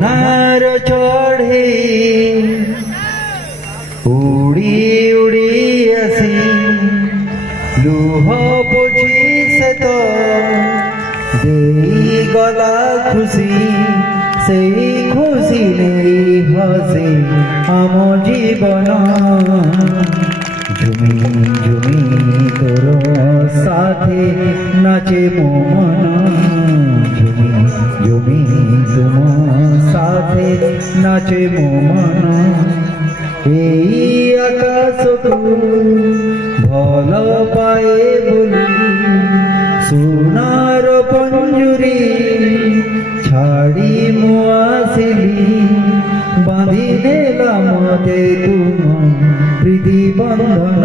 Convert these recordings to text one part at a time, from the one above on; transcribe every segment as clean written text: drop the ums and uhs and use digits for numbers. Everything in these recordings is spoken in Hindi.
नार चढ़े उड़ी उड़ी आसी लुह पोछी से तो देई गला खुशी से खुशी नहीं हसी आम जीवन झुमी झुमी तोर साथे नाचे मो मन झुमी झुमी तुम साथे नाचे मो मन एई आकाश को भल पाए बोली सोनार पंजुरी छाड़ी मु आसिली बांधी देला मते तुम प्रीति बंधन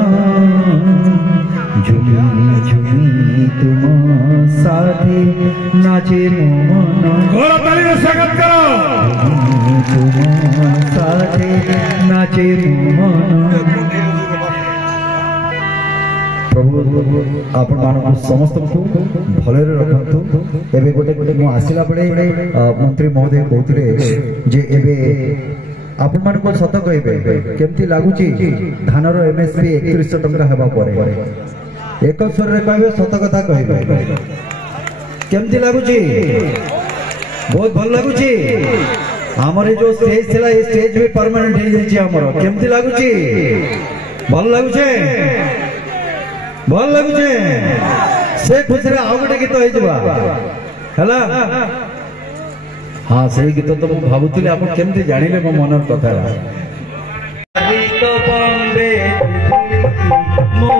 झुमी झुमी तुम साथे नाचे मो मन स्वागत करो तुम साथे नाचे मो मन प्रभु आपण मान समस्त को भले रखतु एबे गोटे गोटे मु आसिला बडे मंत्री महोदय कहउतले जे एबे आपण मान को सत कहबे केमती लागुची धानर एमएसपी 3100 टंका हेबा परे एक स्वर रे कहबे सत कथा कहबे केमती लागुची बहुत भल लागुची हमर जो स्टेज थिला ए स्टेज भी परमानेंट हे जाई छी हमर केमती लागुची भल लागुचे भल लगुचे से खुश रे आउ गोटे गीत हो जबा हला हां से गीत तो भाबुतले आपण केमते जानिले मो मनर कथा तो बॉम्बे मो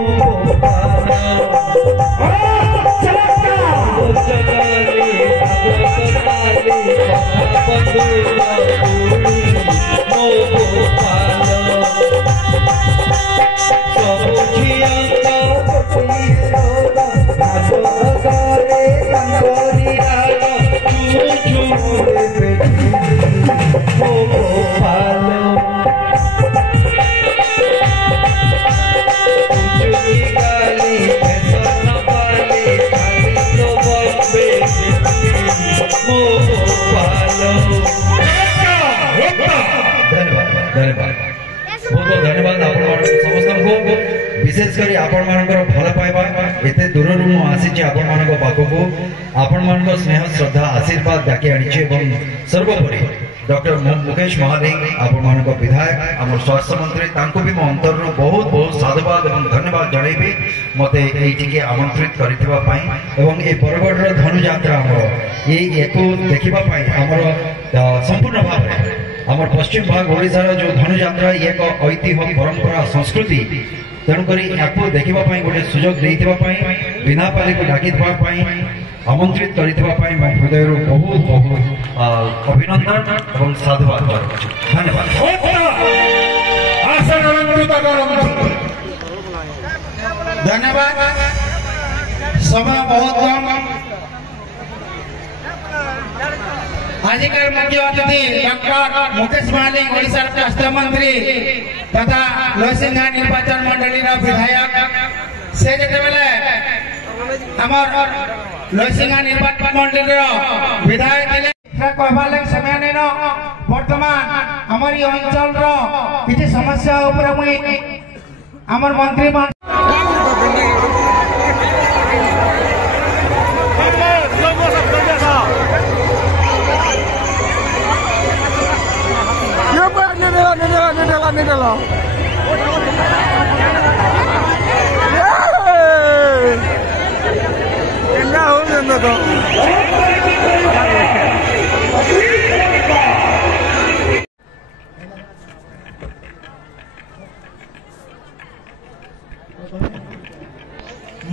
विशेषकर आपण मानकर भल पाइबा एते दूर रु आसी आपण मानक पाखको आपण मानक स्नेह श्रद्धा आशीर्वाद डाके आनिचे एवं सर्वोपरि डॉक्टर मुकेश महालिंग आपण मानक विधायक हमर स्वास्थ्य मंत्री तांको भी मो अंतर रो बहुत बहुत साधुवाद एवं धन्यवाद जणैबी मते एठी के आमंत्रित करितबा पई एवं ए बरगढ़ रो धनु यात्रा हमर एको देखिबा पई हमर संपूर्ण भाव हमर पश्चिम भाग ओडिसा रो जो धनु यात्रा एक ऐतिह्य परंपरा संस्कृति तेणुकरी आपको देखा गोटे सुजोग बिना पाली को डाकी आमंत्रित कर हृदय बहुत बहुत अभिनंदन और साधुवाद धन्यवाद धन्यवाद समय बहुत कम आजिकल मुख्य अतिथि डॉक्टर मुकेश महालिंग ओडिशा स्वास्थ्य मंत्री तथा लोहसिंगा निर्वाचन मंडली विधायक से जेतेबेले हमर लोहसिंगा निर्वाचन मंडली विधायक कहबाले समय नहीं वर्तमान हमर अंचल किसी समस्या ऊपर मुई हमर मंत्री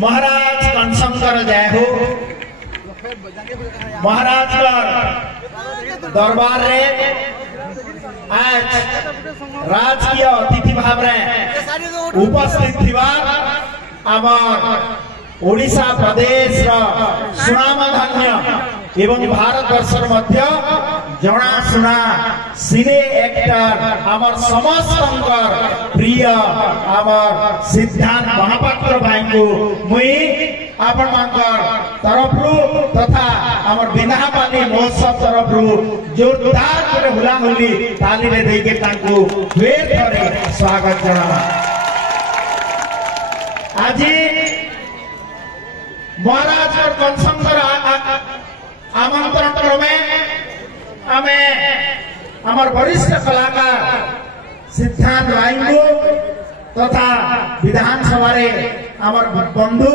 महाराज कनशंकर जय हो महाराज दरबार रे आज राजकीय अतिथि भाव उपस्थित थिबा आमर ओडिशा प्रदेश सुनाम धन्य एवं भारत वर्षर मध्य जनाशुना सिने एक्टर आमर समस्त प्रिय आमर सिद्धांत महापात्र भाई को मुई आपण मांकर तरफरु तथा हमर बिनापानी महोत्सव तरफरु जोरदार करे हुलाहुली ताली रे देके तांकु फेर थरे स्वागत जणावा। আজি महाराज और कनसंकर आमंत्रण क्रमे हमें हमर वरिष्ठ कलाकार सिद्धांत भाईको तथा विधानसभा रे हमर बंधु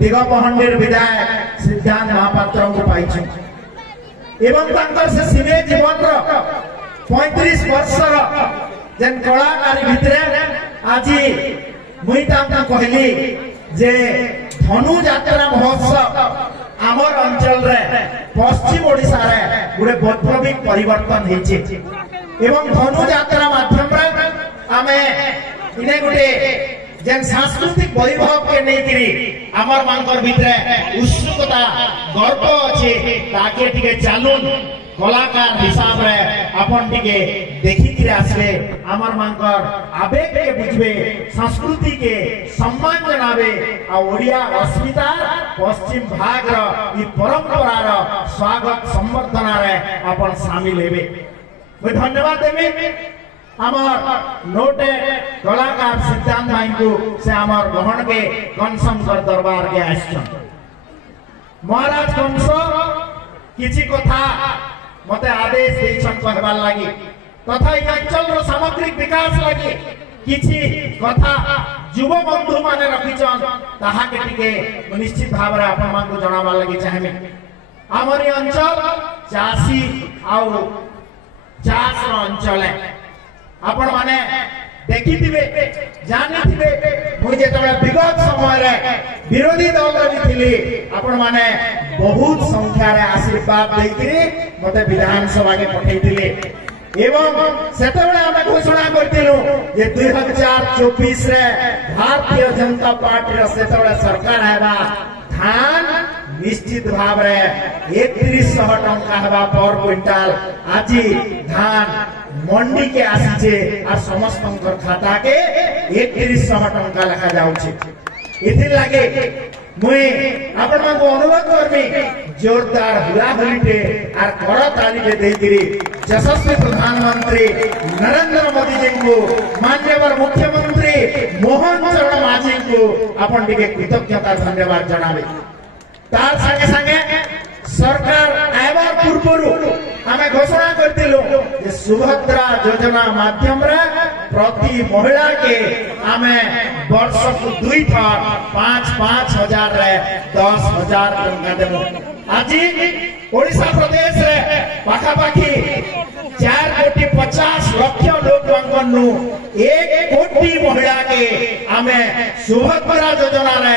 दिगपहंडीर विधायक सिद्धांत महापात्र को पाइछु एवं तांकर से सिने जीवन रो 35 वर्ष रो जेन कलाकारी भितरे आजी मुई तांका कहली जे धनु यात्रा महोत्सव आमर अंचल रे पश्चिम ओडिसा रे गुडे वैप्लविक परिवर्तन हेछि एवं धनु यात्रा माध्यम रे आमे इने गुडे जेन सांस्कृतिक वैभव के नेकरी आमर मांकर भितरे उत्सुकता गर्व अछि ताके टिके चालुन कलाकार हिसाब रे अपन टिके देखि कि आसबे आमर मांकर आवेग के बुझबे संस्कृति के सम्मान जनाबे आ ओडिया अस्मिता पश्चिम भाग रो ई परंपरा रो स्वागत संवर्धना रे अपन शामिल हेबे। मैं धन्यवाद देबे आमर नोटे कलाकार सिद्धांत भाई को से आमर ग्रहण के कनसंकर दरबार के आइछन। महाराज कंस किछि कथा मते आदेश दैछन कहबार लागि तथा ई अंचल रो सामग्रिक विकास लागि किछि कथा युवा बंधु माने रखिछन ताहा के टिके निश्चित भाव रे आपन मान को जणाबार लागि चाहेमे। हमर ई अंचल चासी आउ चास रो अंचल है आपण माने देखिथिबे जानिथिबे मुई जेतबे विगत समय रे विरोधी दल रे थिली आपण माने बहुत संख्या रे आशीर्वाद देइकरी मते विधानसभा के पठैथिले एवं सेतबे हमें घोषणा करथिलु जे 2024 रे भारतीय जनता पार्टी रे सेतबे सरकार हेबा धान निश्चित भाव रे 3100 टंका हेबा पर क्विंटाल आजी धान मंडी के आसीचे आ समस्त खाता के 3100 टंका लिखा जाउछे। इथि लागे मुई आपण मानको अनुरोध करमी जोरदार हुलाहुलीटे आर करताली के देइकरी यशस्वी प्रधानमंत्री नरेंद्र मोदी जी को माननीय मुख्यमंत्री मोहन चरण माझी को आपण टिके कृतज्ञता धन्यवाद जणाबे। तार संगे संगे सरकार आयबार पूर्वरु हमें घोषणा करथिलु जे सुभद्रा योजना माध्यम रे प्रति महिला के हमें वर्ष को 2 थर 5-5 हजार रे 10,000 टंका देबो। आज ओडिशा प्रदेश रे पाखा पाखी 4,50,00,000 लोकंकनु 1 कोटी महिला के हमें सुभद्रा योजना रे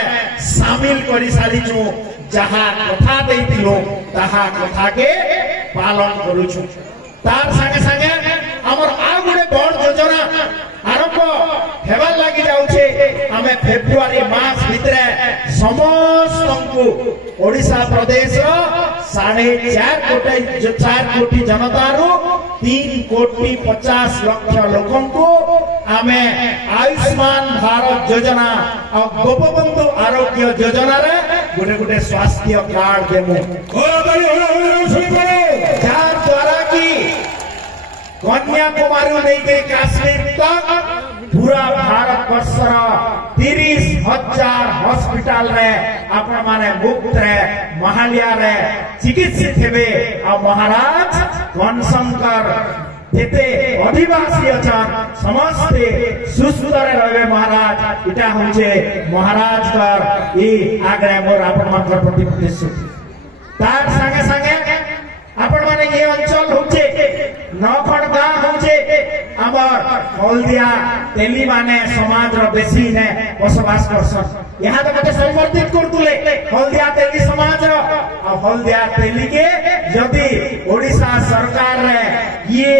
शामिल करि सारिछु जहा कथा देइतिलो ताहा कथा के पालन करूछु। तार संगे संगे हमर आ गुडे बड़ योजना आरंभ हेबा लागि जाउछे हमें फेब्रुआरी मास भितरे समस्त ओडिशा प्रदेश 4.5 कोटी जनता रो 3,50,00,000 लोगों को हमें आयुष्मान भारत योजना और गोपबंधु आरोग्य योजना रे गुटे गुटे स्वास्थ्य कार्ड देमु जार द्वारा की कन्याकुमारी लेके काश्मीर तक पूरा भारत वर्ष 30,000 हॉस्पिटल रे आपण माने मुक्त रे महालिया रे चिकित्सित हेबे आ महाराज कनसंकर जेते अधिवासी अछन समस्ते सुस्थ रे रहबे महाराज इटा होचे महाराज कर ई आग्रह मोर आपण मानकर प्रति प्रतिश्रुति। तार संगे संगे आपण माने ये अंचल होचे नखण गां होचे हमर हल्दिया तेली माने समाज रो बेसी ने बसवास करसन यहाँ तो मते समर्थित करतुले हल्दिया तेली समाज रो आ हल्दिया तेली के यदि ओडिशा सरकार रे ये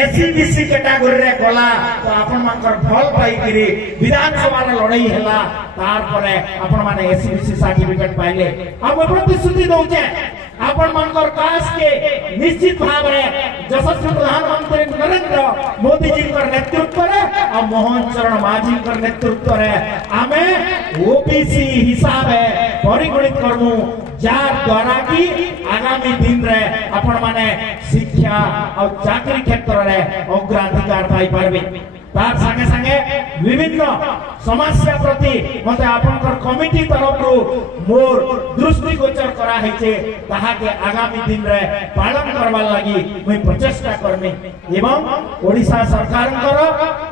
एससीबीसी कैटेगरी रे गला तो आपण मानकर भल पाई करी विधानसभा रे लड़ाई हैला तार परे आपण माने एससीबीसी सर्टिफिकेट पाइले हम प्रतिश्रुति दउचे आपण मानकर काश के निश्चित भाव रे यशस्वी प्रधानमंत्री नरेंद्र मोदी जी कर नेतृत्व रे और मोहन चरण माझी नेतृत्व में आमे ओबीसी हिसाब परिगणित करमु जार द्वारा की आगामी दिन रे आपण माने शिक्षा और चाकरी क्षेत्र रे अग्राधिकार पाई पारबे तार संगे संगे विभिन्न समस्या प्रति मते आपनकर कमिटी तरफ मोर दृष्टिगोचर करा हेचे ताहा के आगामी दिन रे पालन करबा लागि मैं प्रचेष्टा करमी एवं ओडिशा सरकार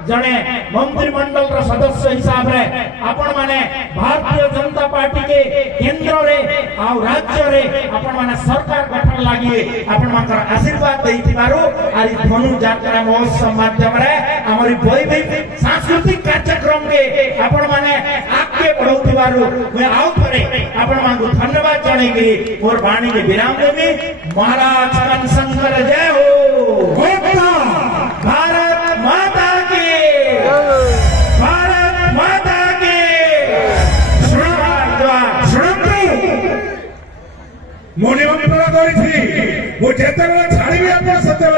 जने मंत्रिमंडल रो सदस्य हिसाब रे आपण माने भारतीय जनता पार्टी के केंद्र रे आ राज्य रे आपण माने सरकार गठन लागि आपण मानकर आशीर्वाद दैतिबारु आरि धनु यात्रा महोत्सव माध्यम रे हमरी वैविक सांस्कृतिक कार्यक्रम के आपण माने आगे बढ़ौतिबारु मैं आउ करे आपण मानकु धन्यवाद जणाई के मोर वाणी के विराम देमी महाराज कनशंकर जय हो भारत माता की भारत माता की मो निमंत्रण करी मु जेते छाड़ी आप सते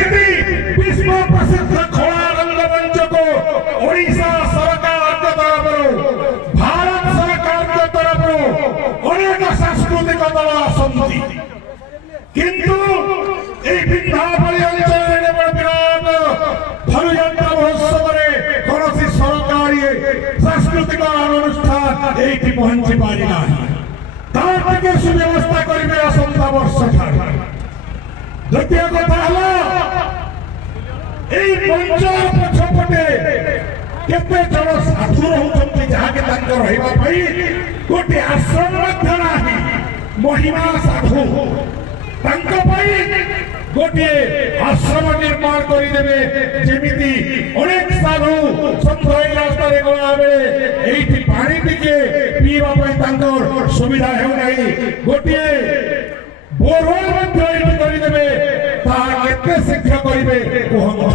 जीवे विश्व प्रसिद्ध खोला रंगमंच को ओडिशा सरकार के तरफ भारत सरकार के तरफ अनेक सांस्कृतिक दल आसती किंतु विंध्यावली अंचल विराट धनुयात्रा महोत्सव कौन सरकारी सांस्कृतिक अनुष्ठान ये पहुंची पारि ना तार सुव्यवस्था करेंगे आसंता वर्ष ठार द्वितीय कथा मंच पछपटे केते जन साधु रहउछन्ति जहाके तांकर रहइबा पई गोटे आश्रम मध्य नाही महिमा साधु तांक पई गोटे आश्रम निर्माण करि देबे जेमिति अनेक साधु संतई रास्ता रे गला बेले एठी पानी टिके पीवा पई तांकर सुविधा हेउ नाही गोटे बोरवेल मध्य एठी करि देबे ता केते शीघ्र करिवे कहंतु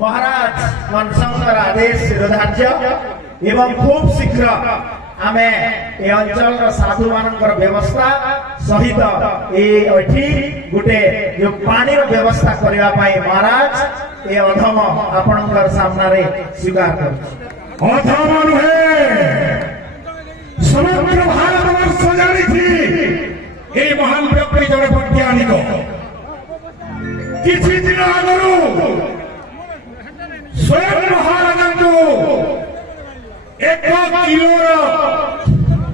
महाराज कनशंकर आदेश शिरोधार्य एवं खूब शीघ्र आमे ए अंचल साधु मानकर व्यवस्था सहित एठी गुटे जो पानी रो व्यवस्था करबा पई महाराज ए अधम आपनकर सामना रे स्वीकार कर अधम नुहे समग्र भारत वर्ष जानी थी ए महान व्यक्ति जने वैज्ञानिक किछि दिन आगरु स्वयं महाराज एक किलो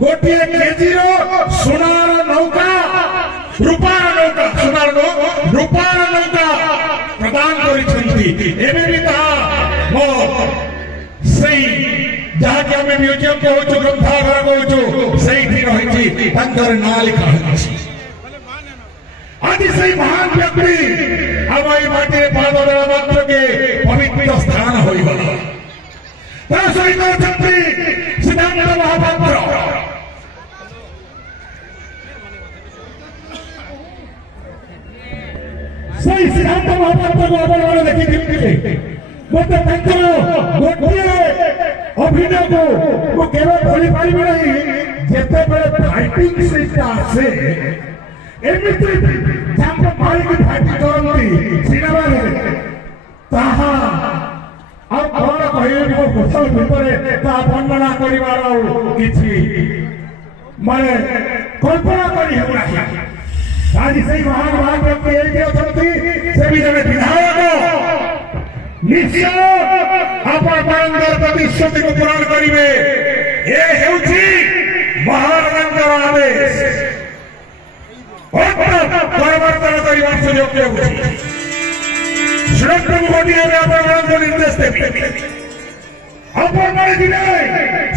गोटे केजी सोनार नौका रूपार नौका सोनार रूपार नौका प्रदान कर म्यूजियम कहूँ ग्रंथागार कहूँ से रही ना लिखा आज से महान व्यक्ति आम ये माटी पाद देवा मात्र के पवित्र स्थान होगला सहित सिद्धांत महापात्र सही सिद्धांत महापात्र को आप देखिए गोटे गोटे अभिनय को केवल भूली पारे नहीं जिते बड़े फाइटिंग सीट आसे एमती मारिक फाइट करती सिनेमा ताहा कौन कह गोसल भितर वर्णना कर माने कल्पना कर आज से महान महान व्यक्ति अच्छा भी जन विधायक निश्चय आपण प्रतिश्रुति को पूरण करेंगे महाराजा आदेश परिवर्तन करने सुयोग निर्देश देवी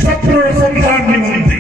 शत्रु संधान निमंत्रण